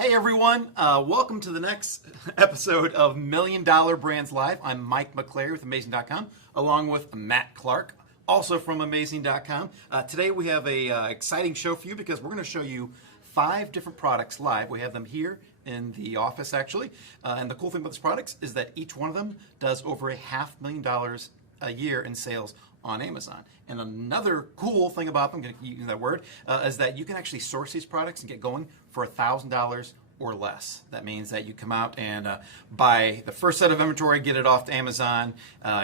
Hey everyone, welcome to the next episode of Million Dollar Brands Live. I'm Mike McClary with Amazing.com, along with Matt Clark, also from Amazing.com. Today we have a exciting show for you because we're going to show you 5 different products live. We have them here in the office actually, and the cool thing about these products is that each one of them does over $500,000 a year in sales on Amazon. And another cool thing about them, I'm going to use that word, is that you can actually source these products and get going for $1,000 or less. That means that you come out and buy the first set of inventory, get it off to Amazon,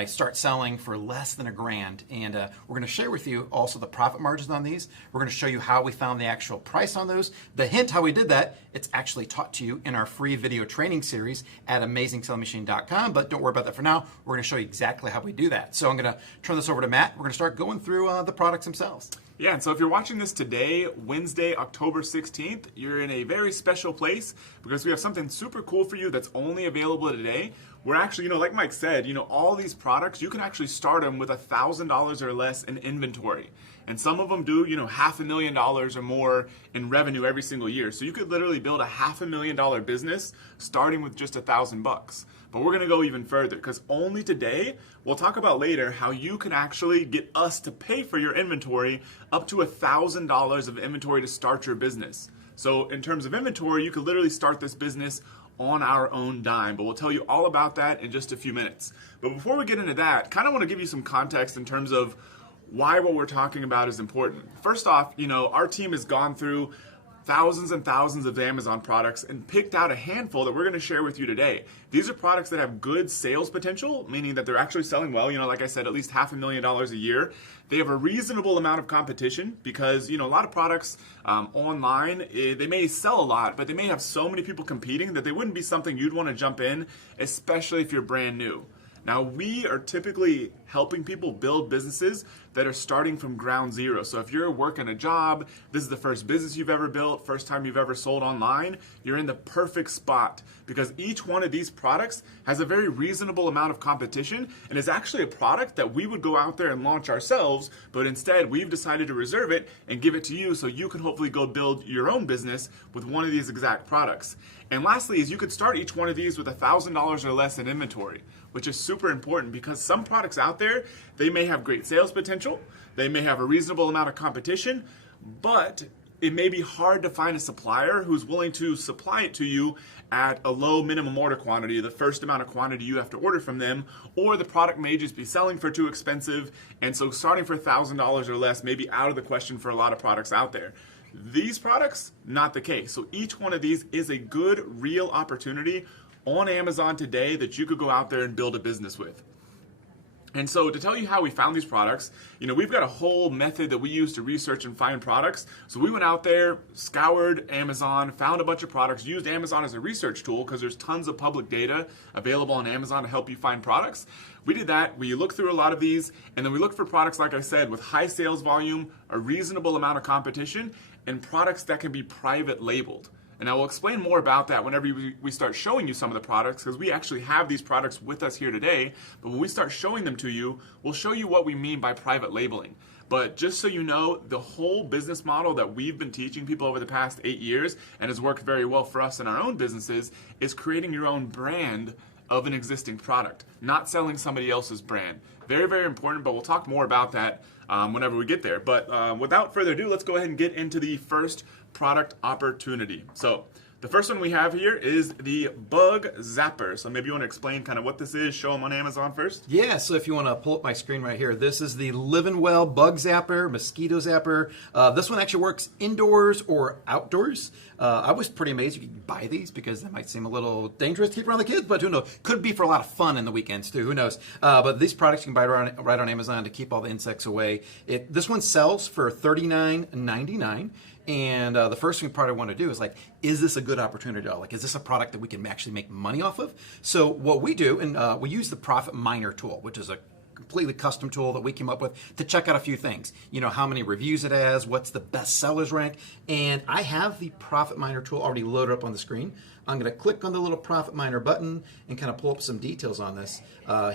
start selling for less than $1,000. And we're going to share with you also the profit margins on these. We're going to show you how we found the actual price on those. The hint how we did that, it's actually taught to you in our free video training series at AmazingSellingMachine.com. But don't worry about that for now. We're going to show you exactly how we do that. So I'm going to turn this over to Matt. We're going to start going through the products themselves. Yeah, and so if you're watching this today, Wednesday, October 16th, you're in a very special place because we have something super cool for you that's only available today. We're actually, like Mike said, all these products, you can actually start them with $1,000 or less in inventory. And some of them do, $500,000 or more in revenue every single year. So you could literally build a $500,000 business starting with just $1,000. But we're going to go even further because only today, we'll talk about later how you can actually get us to pay for your inventory up to $1,000 of inventory to start your business. So in terms of inventory, you could literally start this business on our own dime, but we'll tell you all about that in just a few minutes. But before we get into that, kind of want to give you some context in terms of why what we're talking about is important. First off, our team has gone through thousands and thousands of Amazon products and picked out a handful that we're going to share with you today. These are products that have good sales potential, meaning that they're actually selling well. Like I said, at least $500,000 a year. They have a reasonable amount of competition because, a lot of products online, they may sell a lot, but they may have so many people competing that they wouldn't be something you'd want to jump in, especially if you're brand new. Now, we are typically helping people build businesses that are starting from ground zero. So if you're working a job, this is the first business you've ever built, first time you've ever sold online, you're in the perfect spot because each one of these products has a very reasonable amount of competition and is actually a product that we would go out there and launch ourselves, but instead we've decided to reserve it and give it to you so you can hopefully go build your own business with one of these exact products. And lastly is you could start each one of these with $1,000 or less in inventory, which is super important because some products out there, they may have great sales potential, they may have a reasonable amount of competition, but it may be hard to find a supplier who's willing to supply it to you at a low minimum order quantity, the first amount of quantity you have to order from them, or the product may just be selling for too expensive, and so starting for $1,000 or less may be out of the question for a lot of products out there. These products, not the case. So each one of these is a good, real opportunity on Amazon today that you could go out there and build a business with. And so to tell you how we found these products, we've got a whole method that we use to research and find products. So we went out there, scoured Amazon, found a bunch of products, used Amazon as a research tool because there's tons of public data available on Amazon to help you find products. We did that. We looked through a lot of these, and then we looked for products, like I said, with high sales volume, a reasonable amount of competition, and products that can be private labeled. And I will explain more about that whenever we start showing you some of the products because we actually have these products with us here today. But when we start showing them to you, we'll show you what we mean by private labeling. But just so you know, the whole business model that we've been teaching people over the past 8 years and has worked very well for us in our own businesses is creating your own brand of an existing product, not selling somebody else's brand. Very, very important, but we'll talk more about that whenever we get there. But without further ado, let's go ahead and get into the first product opportunity. So the first one we have here is the Bug Zapper. So maybe you want to explain kind of what this is, show them on Amazon first. Yeah, so if you want to pull up my screen right here, this is the Living Well Bug Zapper, Mosquito Zapper. This one actually works indoors or outdoors. I was pretty amazed you could buy these because they might seem a little dangerous to keep around the kids, but who knows? Could be for a lot of fun in the weekends too, who knows? But these products you can buy right on Amazon to keep all the insects away. This one sells for $39.99. And the first thing part I want to do is is this a good opportunity? Is this a product that we can actually make money off of? So what we do, and we use the Profit Miner tool, which is a completely custom tool that we came up with to check out a few things. How many reviews it has, what's the best sellers rank, and I have the Profit Miner tool already loaded up on the screen. I'm going to click on the little Profit Miner button and kind of pull up some details on this.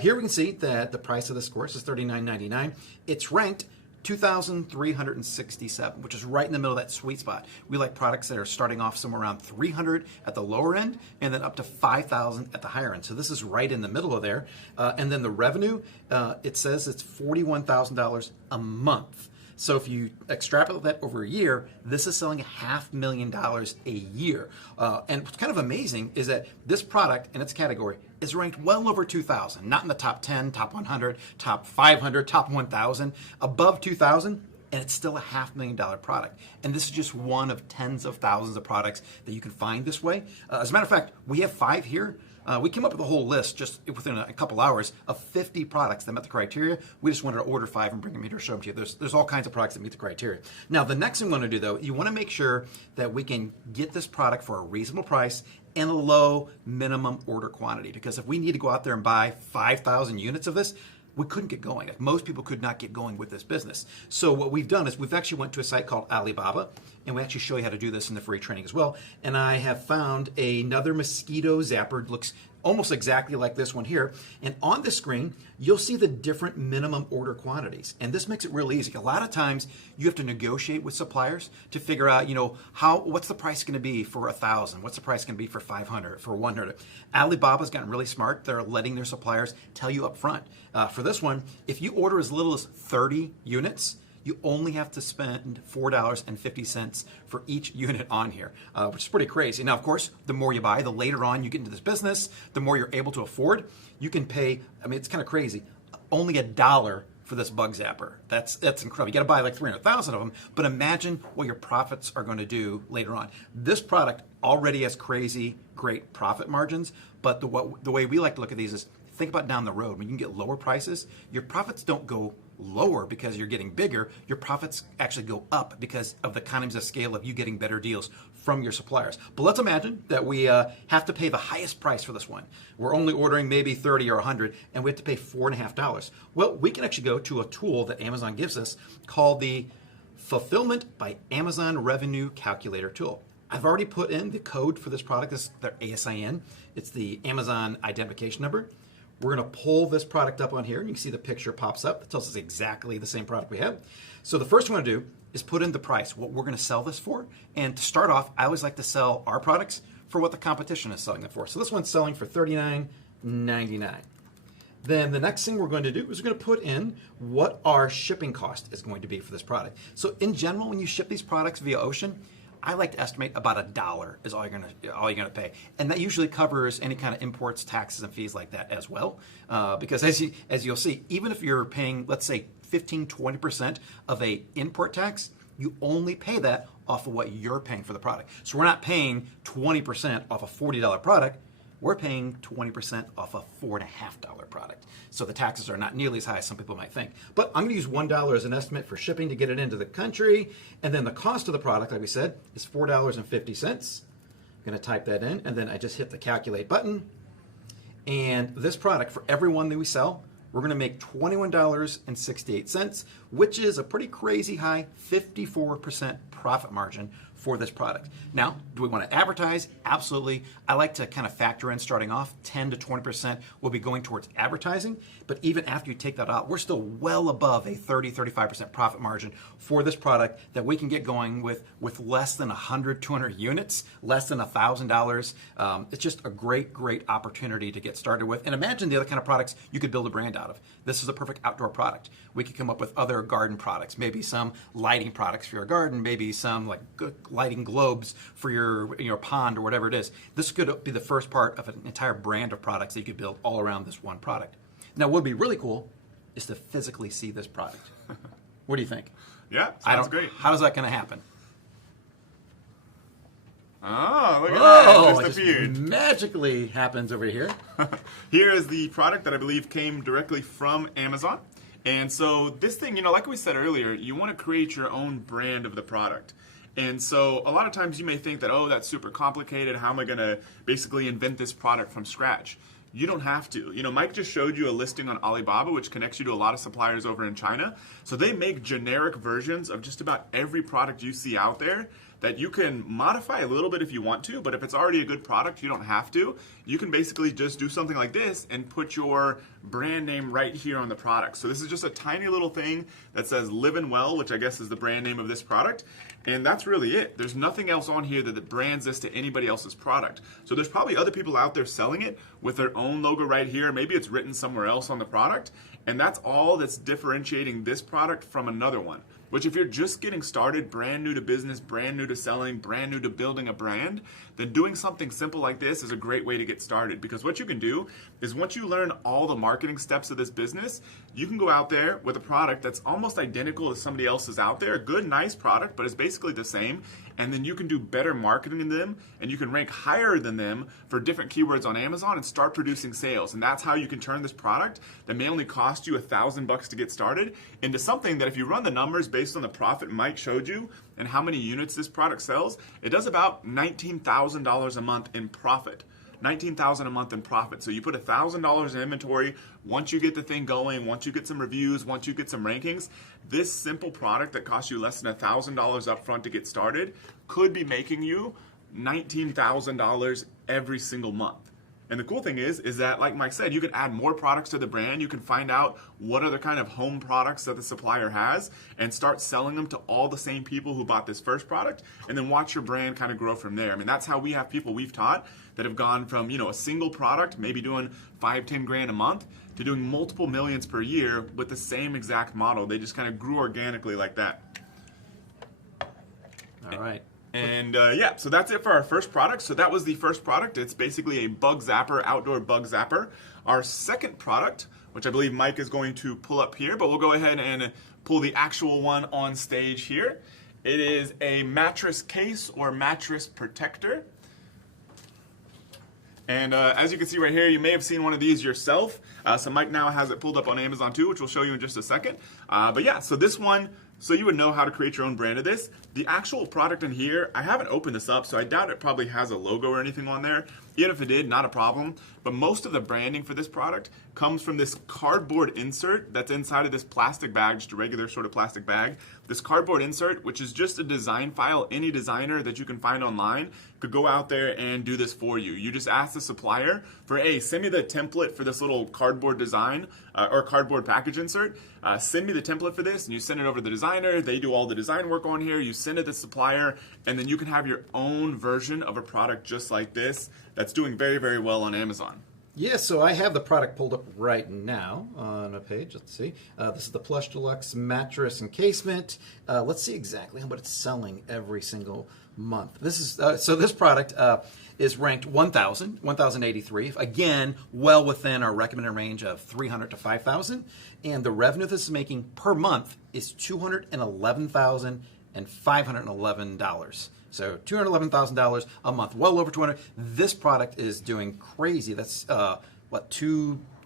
Here we can see that the price of this course is $39.99. It's ranked 2,367, which is right in the middle of that sweet spot. We like products that are starting off somewhere around 300 at the lower end and then up to 5,000 at the higher end. So this is right in the middle of there. And then the revenue, it says it's $41,000 a month. So if you extrapolate that over a year, this is selling $500,000 a year. And what's kind of amazing is that this product in its category is ranked well over 2,000, not in the top 10, top 100, top 500, top 1,000, above 2,000. And it's still a $500,000 product. And this is just one of tens of thousands of products that you can find this way. As a matter of fact, we have 5 here. We came up with a whole list just within a couple hours of 50 products that met the criteria. We just wanted to order 5 and bring them here to show them to you. There's all kinds of products that meet the criteria. Now, the next thing we want to do, though, you want to make sure that we can get this product for a reasonable price and a low minimum order quantity. Because if we need to go out there and buy 5,000 units of this, we couldn't get going. Like, most people could not get going with this business. So what we've done is we've actually went to a site called Alibaba, and we actually show you how to do this in the free training as well. And I have found another mosquito zapper. It looks almost exactly like this one here. And on the screen, you'll see the different minimum order quantities. And this makes it real easy. A lot of times you have to negotiate with suppliers to figure out, what's the price going to be for 1,000? What's the price going to be for 500, for 100? Alibaba's gotten really smart. They're letting their suppliers tell you up front. For this one, if you order as little as 30 units, you only have to spend $4.50 for each unit on here, which is pretty crazy. Now, of course, the more you buy, the later on you get into this business, the more you're able to afford. You can pay, it's kind of crazy, only $1 for this bug zapper. That's incredible. You got to buy like 300,000 of them, but imagine what your profits are going to do later on. This product already has crazy, great profit margins, but the way we like to look at these is think about down the road. When you can get lower prices, your profits don't go lower because you're getting bigger. Your profits actually go up because of the economies of scale of you getting better deals from your suppliers. But let's imagine that we have to pay the highest price for this one. We're only ordering maybe 30 or 100, and we have to pay $4.50. Well, we can actually go to a tool that Amazon gives us called the Fulfillment by Amazon Revenue Calculator tool. I've already put in the code for this product. This is their ASIN. It's the Amazon identification number. We're going to pull this product up on here, and you can see the picture pops up. That tells us exactly the same product we have. So the first thing we're going to do is put in the price, what we're going to sell this for. And to start off, I always like to sell our products for what the competition is selling it for. So this one's selling for $39.99. Then the next thing we're going to do is we're going to put in what our shipping cost is going to be for this product. So in general, when you ship these products via ocean, I like to estimate about $1 is all you're gonna pay, and that usually covers any kind of imports, taxes, and fees like that as well. Because as you'll see, even if you're paying, let's say, 15-20% of a import tax, you only pay that off of what you're paying for the product. So we're not paying 20% off a $40 product. We're paying 20% off a $4.50 product. So the taxes are not nearly as high as some people might think. But I'm going to use $1 as an estimate for shipping to get it into the country. And then the cost of the product, like we said, is $4.50. I'm going to type that in, and then I just hit the calculate button. And this product, for every one that we sell, we're going to make $21.68, which is a pretty crazy high 54% profit margin for this product. Now, do we want to advertise? Absolutely. I like to kind of factor in starting off 10 to 20% will be going towards advertising, but even after you take that out, we're still well above a 30-35% profit margin for this product that we can get going with less than 100, 200 units, less than $1,000. It's just a great, great opportunity to get started with. And imagine the other kind of products you could build a brand out of. This is a perfect outdoor product. We could come up with other garden products, maybe some lighting products for your garden, maybe some like lighting globes for your pond or whatever it is. This could be the first part of an entire brand of products that you could build all around this one product. Now, what would be really cool is to physically see this product. What do you think? Yeah, sounds great. How's that going to happen? Oh, look at that. It Just appeared. Magically happens over here. Here is the product that I believe came directly from Amazon. And so this thing, like we said earlier, you want to create your own brand of the product. And so a lot of times you may think that, oh, that's super complicated. How am I going to basically invent this product from scratch? You don't have to. Mike just showed you a listing on Alibaba, which connects you to a lot of suppliers over in China. So they make generic versions of just about every product you see out there that you can modify a little bit if you want to, but if it's already a good product, you don't have to. You can basically just do something like this and put your brand name right here on the product. So this is just a tiny little thing that says Livin' Well, which I guess is the brand name of this product. And that's really it. There's nothing else on here that brands this to anybody else's product. So there's probably other people out there selling it with their own logo right here. Maybe it's written somewhere else on the product. And that's all that's differentiating this product from another one. Which if you're just getting started, brand new to business, brand new to selling, brand new to building a brand, then doing something simple like this is a great way to get started. Because what you can do is once you learn all the marketing steps of this business, you can go out there with a product that's almost identical to somebody else's out there, a good, nice product, but it's basically the same. And then you can do better marketing than them, and you can rank higher than them for different keywords on Amazon and start producing sales. And that's how you can turn this product that may only cost you $1,000 to get started into something that if you run the numbers based on the profit Mike showed you and how many units this product sells, it does about $19,000 a month in profit. $19,000 a month in profit. So you put $1,000 in inventory. Once you get the thing going, once you get some reviews, once you get some rankings, this simple product that costs you less than $1,000 up front to get started could be making you $19,000 every single month. And the cool thing is that, like Mike said, you can add more products to the brand. You can find out what other kind of home products that the supplier has and start selling them to all the same people who bought this first product, and then watch your brand kind of grow from there. I mean, that's how we have people we've taught that have gone from, a single product, maybe doing 5-10 grand a month, to doing multiple millions per year with the same exact model. They just kind of grew organically like that. All right. And yeah, so that's it for our first product. So that was the first product. It's basically a bug zapper, outdoor bug zapper. Our second product, which I believe Mike is going to pull up here, but we'll go ahead and pull the actual one on stage here. It is a mattress case or mattress protector. And as you can see right here, you may have seen one of these yourself. So Mike now has it pulled up on Amazon too, which we'll show you in just a second. But yeah, so this one, so you would know how to create your own brand of this. The actual product in here, I haven't opened this up, so I doubt it probably has a logo or anything on there. Even if it did, not a problem. But most of the branding for this product comes from this cardboard insert that's inside of this plastic bag, just a regular sort of plastic bag. This cardboard insert, which is just a design file, any designer that you can find online could go out there and do this for you. You just ask the supplier for, hey, send me the template for this little cardboard design or cardboard package insert. Send me the template for this, and you send it over to the designer. They do all the design work on here. You send it to the supplier, and then you can have your own version of a product just like this that's doing very, very well on Amazon. Yeah, so I have the product pulled up right now on a page. Let's see. This is the Plush Deluxe mattress encasement. Let's see exactly what it's selling every single month. This is so this product is ranked 1,083. Again, well within our recommended range of 300 to 5,000. And the revenue this is making per month is $211,511. So $211,000 a month, well over 200. This product is doing crazy. That's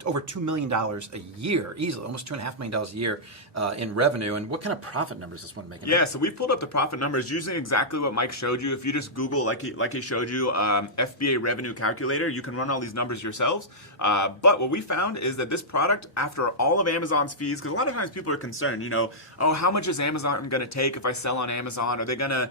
over $2 million a year, easily, almost $2.5 million a year in revenue. And what kind of profit numbers is this one making? Yeah, so we've pulled up the profit numbers using exactly what Mike showed you. If you just Google, like he showed you, FBA revenue calculator, you can run all these numbers yourselves. But what we found is that this product, after all of Amazon's fees, because a lot of times people are concerned, oh, how much is Amazon going to take if I sell on Amazon? Are they going to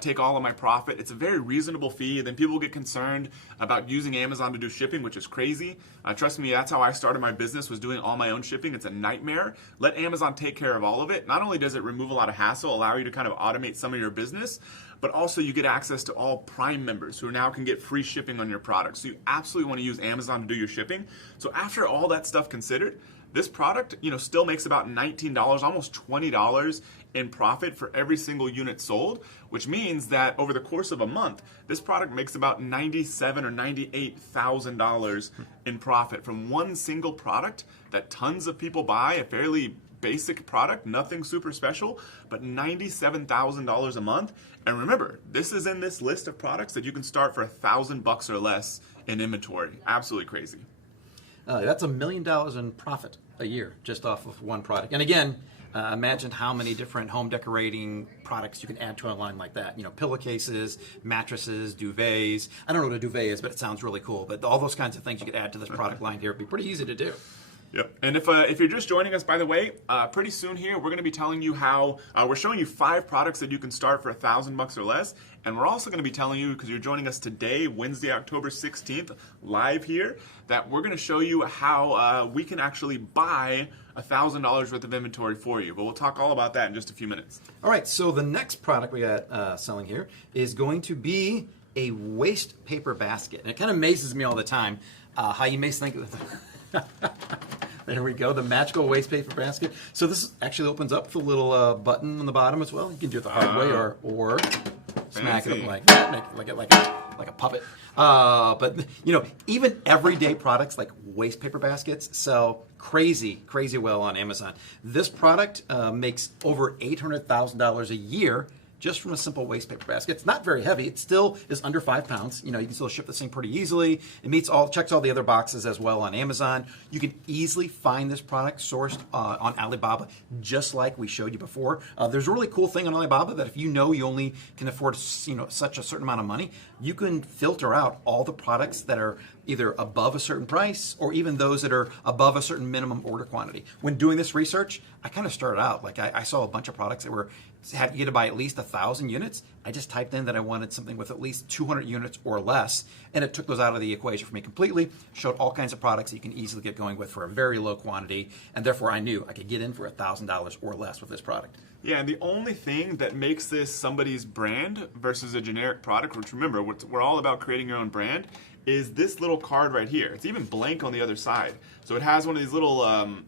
take all of my profit? It's a very reasonable fee. Then people get concerned about using Amazon to do shipping, which is crazy. Trust me, that's how I started my business, was doing all my own shipping. It's a nightmare. Let Amazon take care of all of it. Not only does it remove a lot of hassle, allow you to kind of automate some of your business, but also you get access to all Prime members who now can get free shipping on your products. So you absolutely want to use Amazon to do your shipping. So after all that stuff considered, this product, still makes about $19, almost $20 in profit for every single unit sold, which means that over the course of a month, this product makes about $97,000 or $98,000 in profit from one single product that tons of people buy, a fairly basic product, nothing super special, but $97,000 a month. And remember, this is in this list of products that you can start for $1,000 or less in inventory. Absolutely crazy. That's $1 million in profit a year just off of one product. And again, imagine how many different home decorating products you can add to a line like that. Pillowcases, mattresses, duvets. I don't know what a duvet is, but it sounds really cool. But all those kinds of things you could add to this product line here would be pretty easy to do. Yep. And if you're just joining us, by the way, pretty soon here we're going to be telling you how we're showing you 5 products that you can start for $1,000 or less, and we're also going to be telling you, because you're joining us today, Wednesday, October 16th, live here, that we're going to show you how we can actually buy $1,000 worth of inventory for you. But we'll talk all about that in just a few minutes. All right, so the next product we got selling here is going to be a waste paper basket. And it kind of amazes me all the time how you may think there we go, the magical waste paper basket. So this actually opens up with a little button on the bottom as well. You can do it the hard way or smack it up like that, make it like a puppet. But even everyday products like waste paper baskets sell crazy well on Amazon. This product makes over $800,000 a year just from a simple waste paper basket. It's not very heavy. It still is under 5 pounds. You can still ship this thing pretty easily. It checks all the other boxes as well on Amazon. You can easily find this product sourced on Alibaba, just like we showed you before. There's a really cool thing on Alibaba that if you only can afford such a certain amount of money, you can filter out all the products that are either above a certain price or even those that are above a certain minimum order quantity. When doing this research, I kind of started out like I saw a bunch of products that had you to buy at least 1,000 units. I just typed in that I wanted something with at least 200 units or less, and it took those out of the equation for me completely. Showed all kinds of products that you can easily get going with for a very low quantity, and therefore I knew I could get in for $1,000 or less with this product. Yeah, and the only thing that makes this somebody's brand versus a generic product, which remember, we're all about creating your own brand, is this little card right here. It's even blank on the other side. So it has one of these little,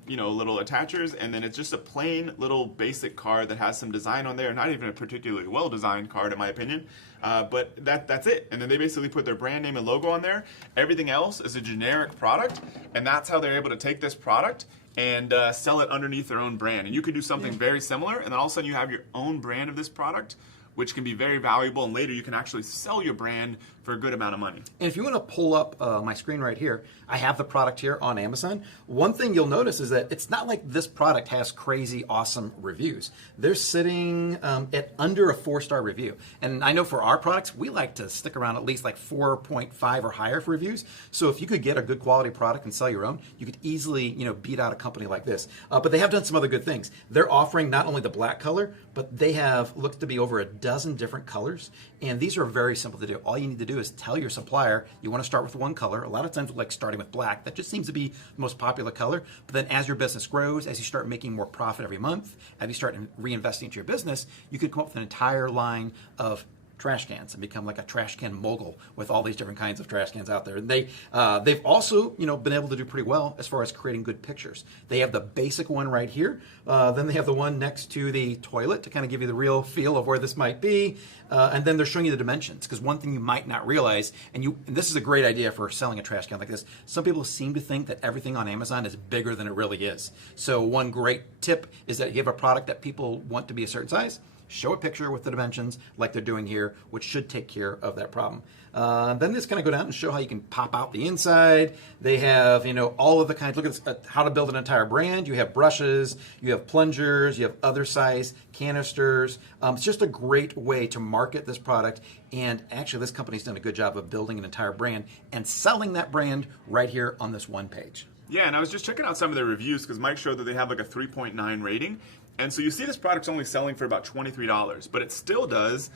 little attachers, and then it's just a plain little basic card that has some design on there. Not even a particularly well-designed card, in my opinion. But that's it. And then they basically put their brand name and logo on there. Everything else is a generic product, and that's how they're able to take this product and sell it underneath their own brand. And you could do something very similar, and then all of a sudden you have your own brand of this product, which can be very valuable, and later you can actually sell your brand for a good amount of money. And if you want to pull up my screen right here, I have the product here on Amazon. One thing you'll notice is that it's not like this product has crazy awesome reviews. They're sitting at under a 4-star review. And I know for our products, we like to stick around at least like 4.5 or higher for reviews. So if you could get a good quality product and sell your own, you could easily beat out a company like this. But they have done some other good things. They're offering not only the black color, but they have looked to be over a dozen different colors. And these are very simple to do. All you need to do is tell your supplier you want to start with one color. A lot of times we like starting with black. That just seems to be the most popular color. But then as your business grows, as you start making more profit every month, as you start reinvesting into your business, you could come up with an entire line of trash cans and become like a trash can mogul with all these different kinds of trash cans out there. And they've also been able to do pretty well as far as creating good pictures. They have the basic one right here. Then they have the one next to the toilet to kind of give you the real feel of where this might be. And then they're showing you the dimensions, because one thing you might not realize, and this is a great idea for selling a trash can like this, some people seem to think that everything on Amazon is bigger than it really is. So one great tip is that you have a product that people want to be a certain size, show a picture with the dimensions like they're doing here, which should take care of that problem. Then this kind of go down and show how you can pop out the inside. They have, all of the kinds, look at this, how to build an entire brand. You have brushes, you have plungers, you have other size canisters. It's just a great way to market this product. And actually, this company's done a good job of building an entire brand and selling that brand right here on this one page. Yeah, and I was just checking out some of their reviews because Mike showed that they have like a 3.9 rating. And so you see this product's only selling for about $23, but it still does,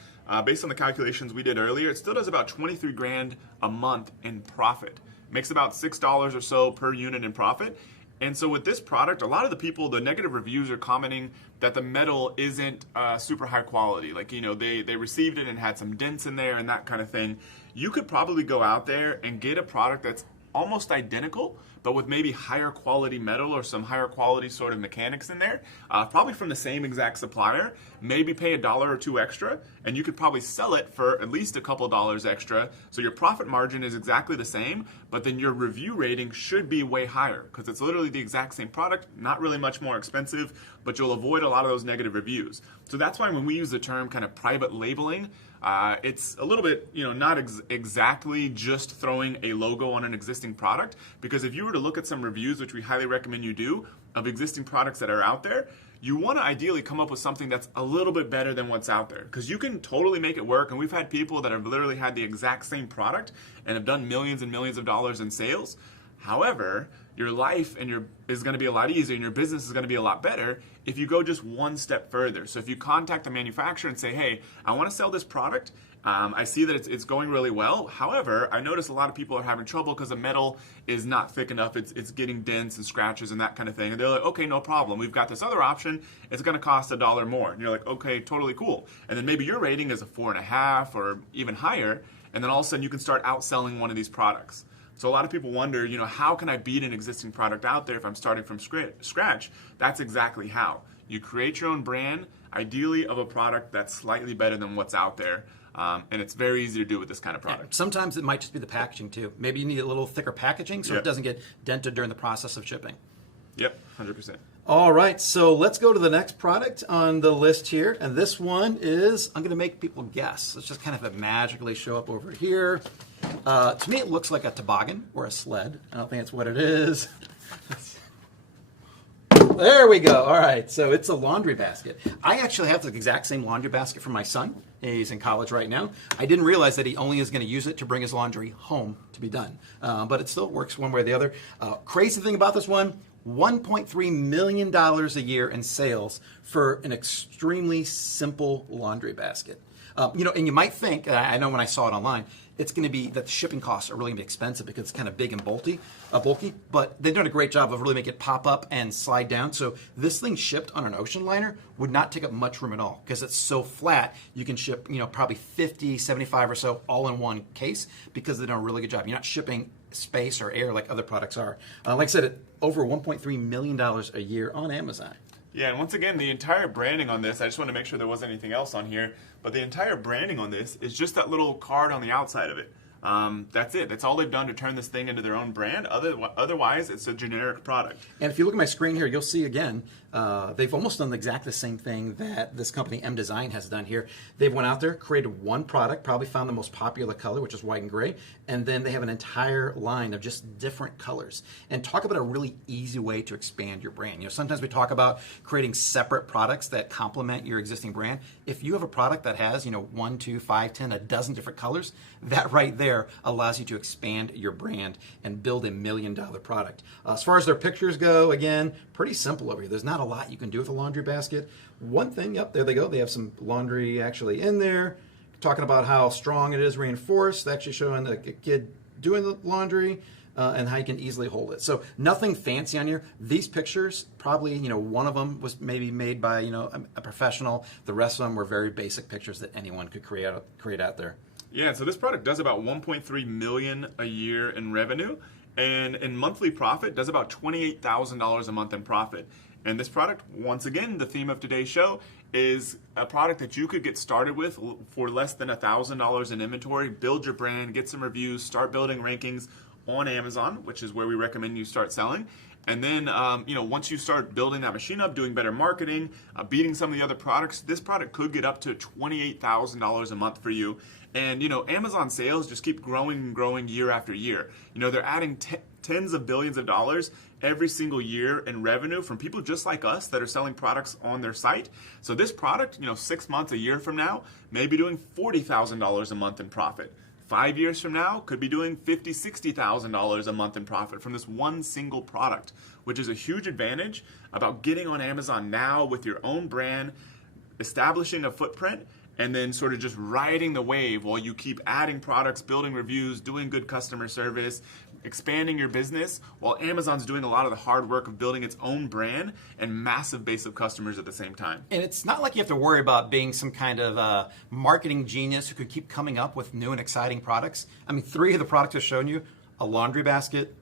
based on the calculations we did earlier, it still does about $23,000 a month in profit. Makes about $6 or so per unit in profit. And so with this product, a lot of the people, the negative reviews are commenting that the metal isn't super high quality. Like, they received it and had some dents in there and that kind of thing. You could probably go out there and get a product that's almost identical, but with maybe higher quality metal or some higher quality sort of mechanics in there, probably from the same exact supplier, maybe pay $1 or $2 extra, and you could probably sell it for at least a couple dollars extra. So your profit margin is exactly the same, but then your review rating should be way higher because it's literally the exact same product, not really much more expensive, but you'll avoid a lot of those negative reviews. So that's why when we use the term kind of private labeling, it's a little bit, not exactly just throwing a logo on an existing product, because if you were to look at some reviews, which we highly recommend you do, of existing products that are out there, you want to ideally come up with something that's a little bit better than what's out there, because you can totally make it work. And we've had people that have literally had the exact same product and have done millions and millions of dollars in sales. However, your life is going to be a lot easier and your business is going to be a lot better if you go just one step further. So if you contact the manufacturer and say, hey, I want to sell this product. I see that it's going really well. However, I notice a lot of people are having trouble because the metal is not thick enough. It's getting dents and scratches and that kind of thing. And they're like, okay, no problem. We've got this other option. It's going to cost $1 more. And you're like, okay, totally cool. And then maybe your rating is a 4.5 or even higher. And then all of a sudden you can start outselling one of these products. So a lot of people wonder, how can I beat an existing product out there if I'm starting from scratch? That's exactly how. You create your own brand, ideally of a product that's slightly better than what's out there. And it's very easy to do with this kind of product. Sometimes it might just be the packaging too. Maybe you need a little thicker packaging so it doesn't get dented during the process of shipping. Yep, 100%. All right, so let's go to the next product on the list here. And this one is, I'm going to make people guess. Let's just kind of magically show up over here. To me, it looks like a toboggan or a sled. I don't think it's what it is. There we go. All right, so it's a laundry basket. I actually have the exact same laundry basket for my son. He's in college right now. I didn't realize that he only is going to use it to bring his laundry home to be done. But it still works one way or the other. Crazy thing about this one, $1.3 million a year in sales for an extremely simple laundry basket. And you might think, I know when I saw it online, it's going to be that the shipping costs are really going to be expensive because it's kind of big and bulky, but they've done a great job of really making it pop up and slide down. So this thing shipped on an ocean liner would not take up much room at all because it's so flat. You can ship, probably 50, 75 or so all in one case because they've done a really good job. You're not shipping space or air like other products are. Like I said, over $1.3 million a year on Amazon. Yeah, and once again, the entire branding on this, I just want to make sure there wasn't anything else on here, but the entire branding on this is just that little card on the outside of it. That's it. That's all they've done to turn this thing into their own brand. Otherwise, it's a generic product. And if you look at my screen here, you'll see again, they've almost done exactly the same thing that this company M Design has done here. They've went out there, created one product, probably found the most popular color, which is white and gray, and then they have an entire line of just different colors. And talk about a really easy way to expand your brand. Sometimes we talk about creating separate products that complement your existing brand. If you have a product that has, 1, 2, 5, 10, a dozen different colors, that right there allows you to expand your brand and build $1 million product. As far as their pictures go, again, pretty simple over here. There's not a lot you can do with a laundry basket. One thing, yep, there they go. They have some laundry actually in there, talking about how strong it is, reinforced, actually showing the kid doing the laundry, and how you can easily hold it. So nothing fancy on here. These pictures, probably, one of them was maybe made by, a professional. The rest of them were very basic pictures that anyone could create out there. Yeah, so this product does about $1.3 million a year in revenue, and in monthly profit does about $28,000 a month in profit. And this product, once again, the theme of today's show, is a product that you could get started with for less than $1,000 in inventory, build your brand, get some reviews, start building rankings on Amazon, which is where we recommend you start selling. And then, once you start building that machine up, doing better marketing, beating some of the other products, this product could get up to $28,000 a month for you. And, Amazon sales just keep growing and growing year after year. They're adding tens of billions of dollars every single year in revenue from people just like us that are selling products on their site. So this product, 6 months, a year from now, may be doing $40,000 a month in profit. 5 years from now, could be doing $50,000, $60,000 a month in profit from this one single product, which is a huge advantage about getting on Amazon now with your own brand, establishing a footprint, and then sort of just riding the wave while you keep adding products, building reviews, doing good customer service, expanding your business, while Amazon's doing a lot of the hard work of building its own brand and massive base of customers at the same time. And it's not like you have to worry about being some kind of marketing genius who could keep coming up with new and exciting products. I mean, 3 of the products I've shown you, a laundry basket,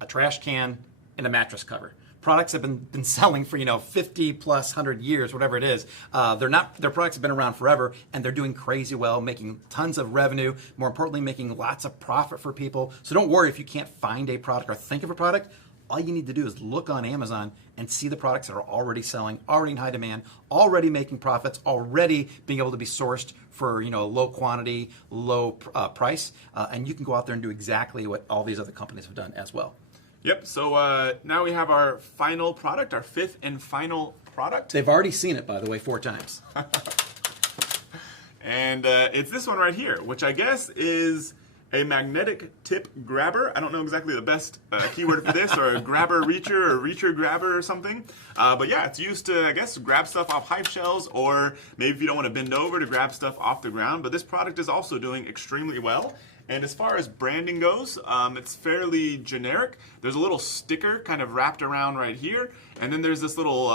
a trash can, and a mattress cover. Products have been selling for 50 plus 100 years, whatever it is. Their products have been around forever, and they're doing crazy well, making tons of revenue. More importantly, making lots of profit for people. So don't worry if you can't find a product or think of a product. All you need to do is look on Amazon and see the products that are already selling, already in high demand, already making profits, already being able to be sourced for low quantity, low price, and you can go out there and do exactly what all these other companies have done as well. Yep, so now we have our final product, our 5th and final product. They've already seen it, by the way, 4 times. And it's this one right here, which I guess is a magnetic tip grabber. I don't know exactly the best keyword for this, or a grabber reacher or reacher grabber or something. But yeah, it's used to, I guess, grab stuff off hive shells, or maybe if you don't want to bend over, to grab stuff off the ground. But this product is also doing extremely well. And as far as branding goes, it's fairly generic. There's a little sticker kind of wrapped around right here, and then there's this little,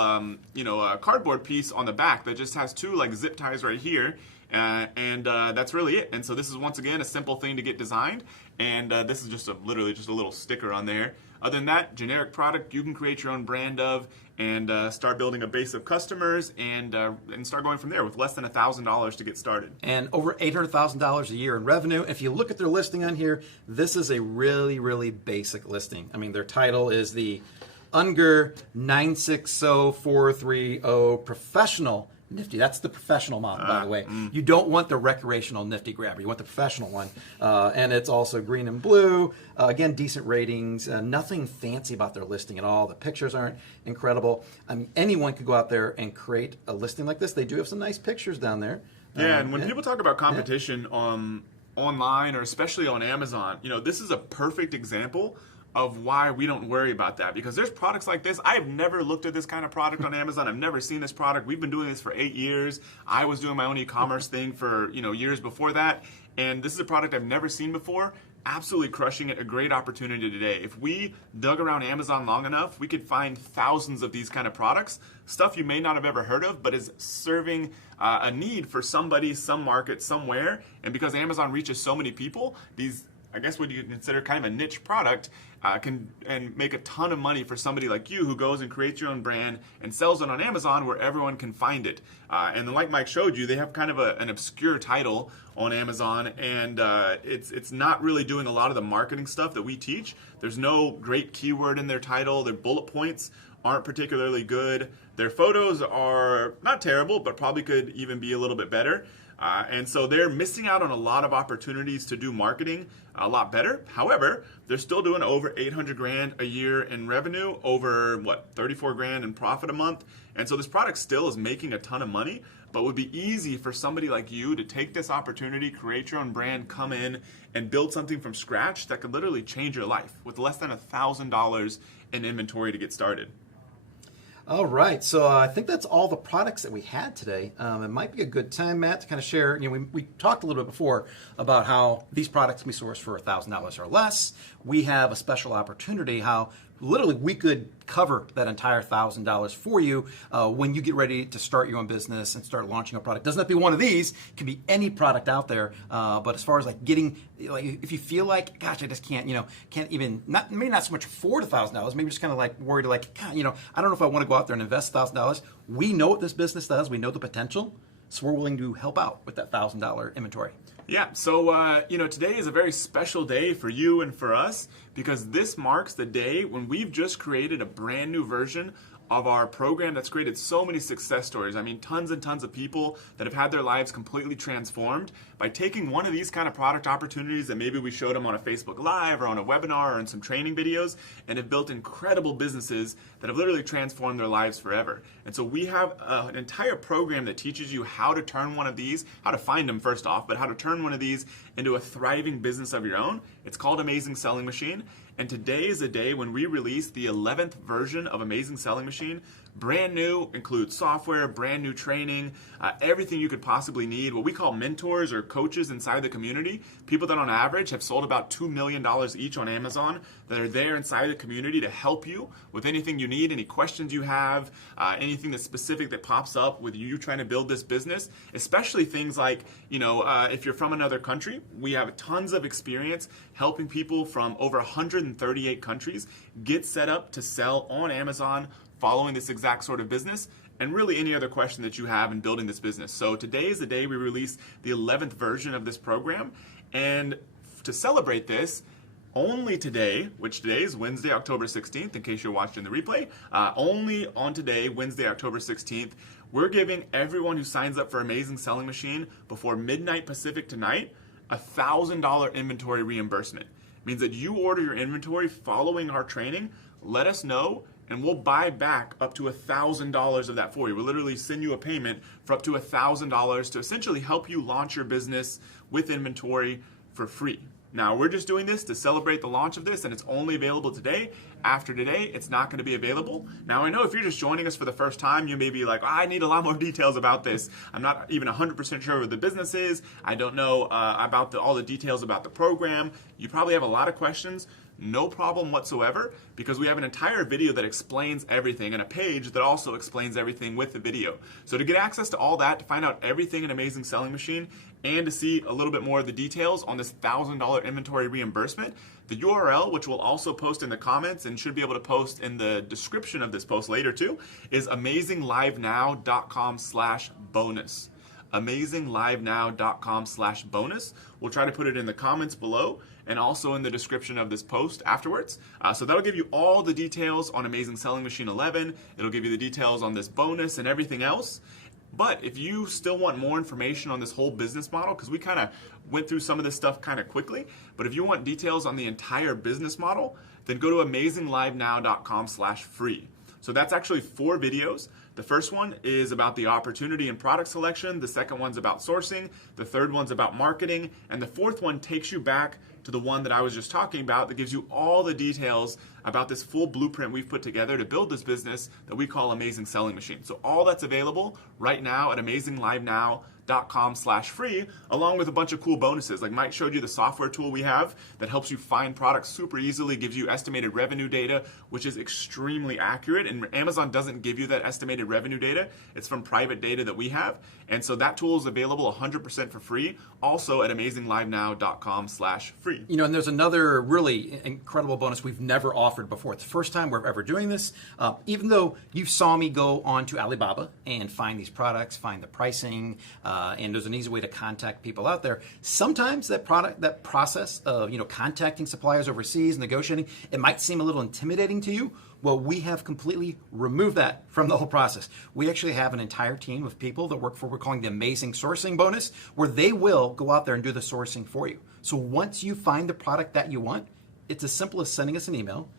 cardboard piece on the back that just has two like zip ties right here. That's really it. And so this is, once again, a simple thing to get designed, and this is just literally just a little sticker on there. Other than that, generic product you can create your own brand of, and start building a base of customers, and start going from there with less than $1,000 to get started. And over $800,000 a year in revenue. If you look at their listing on here, this is a really, really basic listing. I mean, their title is the Unger 960430 Professional Nifty. That's the professional model, by the way. You don't want the recreational Nifty grabber. You want the professional one. And it's also green and blue. Again, decent ratings. Nothing fancy about their listing at all. The pictures aren't incredible. I mean, anyone could go out there and create a listing like this. They do have some nice pictures down there. Yeah, and when people talk about competition online, or especially on Amazon, this is a perfect example of why we don't worry about that, because there's products like this. I've never looked at this kind of product on Amazon. I've never seen this product. We've been doing this for 8 years. I was doing my own e-commerce thing for years before that, and this is a product I've never seen before. Absolutely crushing it. A great opportunity today. If we dug around Amazon long enough, we could find thousands of these kind of products, stuff you may not have ever heard of, but is serving a need for somebody, some market, somewhere. And because Amazon reaches so many people, these, I guess what you consider kind of a niche product, can make a ton of money for somebody like you, who goes and creates your own brand and sells it on Amazon where everyone can find it. And then, like Mike showed you, they have kind of an obscure title on Amazon, and it's not really doing a lot of the marketing stuff that we teach. There's no great keyword in their title. Their bullet points aren't particularly good. Their photos are not terrible, but probably could even be a little bit better. And so they're missing out on a lot of opportunities to do marketing a lot better. However, they're still doing over 800 grand a year in revenue, over 34 grand in profit a month. And so this product still is making a ton of money, but would be easy for somebody like you to take this opportunity, create your own brand, come in and build something from scratch that could literally change your life with less than $1,000 in inventory to get started. All right, so I think that's all the products that we had today. It might be a good time, Matt, to kind of share. We talked a little bit before about how these products can be sourced for $1,000 or less. We have a special opportunity how literally we could cover that entire $1,000 for you when you get ready to start your own business and start launching a product. Doesn't have to be one of these. It can be any product out there. But as far as if you feel like, gosh, I just can't even, maybe not so much afford $1,000, maybe just kind of worried God, I don't know if I want to go out there and invest $1,000. We know what this business does. We know the potential. So we're willing to help out with that $1,000 inventory. Yeah, so today is a very special day for you and for us, because this marks the day when we've just created a brand new version of our program that's created so many success stories. I mean, tons and tons of people that have had their lives completely transformed by taking one of these kind of product opportunities that maybe we showed them on a Facebook Live or on a webinar or in some training videos, and have built incredible businesses that have literally transformed their lives forever. And so we have an entire program that teaches you how to turn one of these, how to find them first off, but how to turn one of these into a thriving business of your own. It's called Amazing Selling Machine. And today is a day when we release the 11th version of Amazing Selling Machine. Brand new, includes software, brand new training, everything you could possibly need. What we call mentors or coaches inside the community, people that on average have sold about $2 million each on Amazon, that are there inside the community to help you with anything you need, any questions you have, anything that's specific that pops up with you trying to build this business, especially things like, if you're from another country, we have tons of experience helping people from over 138 countries get set up to sell on Amazon, following this exact sort of business, and really any other question that you have in building this business. So today is the day we release the 11th version of this program, and to celebrate this, only today, which today is Wednesday, October 16th, in case you're watching the replay, only on today, Wednesday, October 16th, we're giving everyone who signs up for Amazing Selling Machine before midnight Pacific tonight $1,000 inventory reimbursement. It means that you order your inventory following our training, let us know, and we'll buy back up to $1,000 of that for you. We'll literally send you a payment for up to $1,000 to essentially help you launch your business with inventory for free. Now, we're just doing this to celebrate the launch of this, and it's only available today. After today, it's not going to be available. Now, I know if you're just joining us for the first time, you may be like, I need a lot more details about this. I'm not even 100% sure what the business is. I don't know about all the details about the program. You probably have a lot of questions. No problem whatsoever, because we have an entire video that explains everything and a page that also explains everything with the video. So to get access to all that, to find out everything in Amazing Selling Machine, and to see a little bit more of the details on this $1,000 inventory reimbursement, the URL, which we'll also post in the comments and should be able to post in the description of this post later too, is amazinglivenow.com/bonus. amazinglivenow.com/bonus. We'll try to put it in the comments below and also in the description of this post afterwards. So that'll give you all the details on Amazing Selling Machine 11. It'll give you the details on this bonus and everything else. But if you still want more information on this whole business model, because we kind of went through some of this stuff kind of quickly, but if you want details on the entire business model, then go to amazinglivenow.com/free. So that's actually 4 videos. The first one is about the opportunity and product selection. The second one's about sourcing. The third one's about marketing. And the fourth one takes you back to the one that I was just talking about that gives you all the details about this full blueprint we've put together to build this business that we call Amazing Selling Machine. So all that's available right now at amazinglivenow.com/free, along with a bunch of cool bonuses. Like Mike showed you the software tool we have that helps you find products super easily, gives you estimated revenue data, which is extremely accurate. And Amazon doesn't give you that estimated revenue data. It's from private data that we have. And so that tool is available 100% for free, also at amazinglivenow.com/free. You know, and there's another really incredible bonus we've never offered before. It's the first time we're ever doing this. Even though you saw me go on to Alibaba and find these products, find the pricing, and there's an easy way to contact people out there. Sometimes that process of contacting suppliers overseas, negotiating, it might seem a little intimidating to you. Well, we have completely removed that from the whole process. We actually have an entire team of people that work for what we're calling the Amazing Sourcing Bonus, where they will go out there and do the sourcing for you. So once you find the product that you want, it's as simple as sending us an email,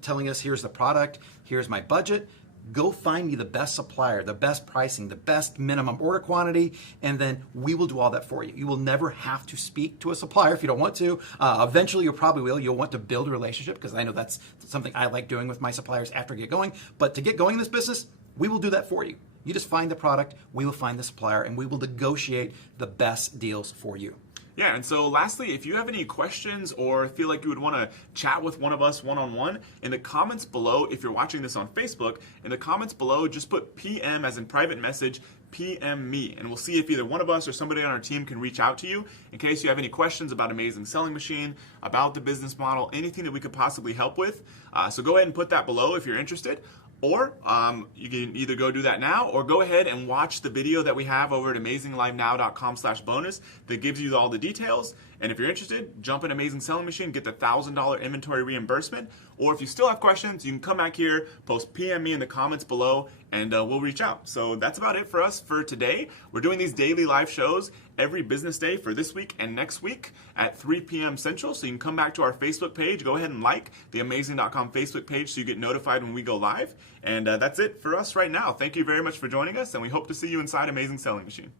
telling us, here's the product, here's my budget. Go find me the best supplier, the best pricing, the best minimum order quantity, and then we will do all that for you. You will never have to speak to a supplier if you don't want to. Eventually, you probably will. You'll want to build a relationship, because I know that's something I like doing with my suppliers after I get going. But to get going in this business, we will do that for you. You just find the product, we will find the supplier, and we will negotiate the best deals for you. Yeah, and so lastly, if you have any questions or feel like you would want to chat with one of us one-on-one, in the comments below, if you're watching this on Facebook, in the comments below, just put PM as in private message, PM me, and we'll see if either one of us or somebody on our team can reach out to you in case you have any questions about Amazing Selling Machine, about the business model, anything that we could possibly help with. So go ahead and put that below if you're interested. Or you can either go do that now, or go ahead and watch the video that we have over at amazinglivenow.com/bonus that gives you all the details. And if you're interested, jump in Amazing Selling Machine, get the $1,000 inventory reimbursement. Or if you still have questions, you can come back here, post PM me in the comments below, and we'll reach out. So that's about it for us for today. We're doing these daily live shows every business day for this week and next week at 3 p.m. Central. So you can come back to our Facebook page. Go ahead and like the Amazing.com Facebook page so you get notified when we go live. And that's it for us right now. Thank you very much for joining us, and we hope to see you inside Amazing Selling Machine.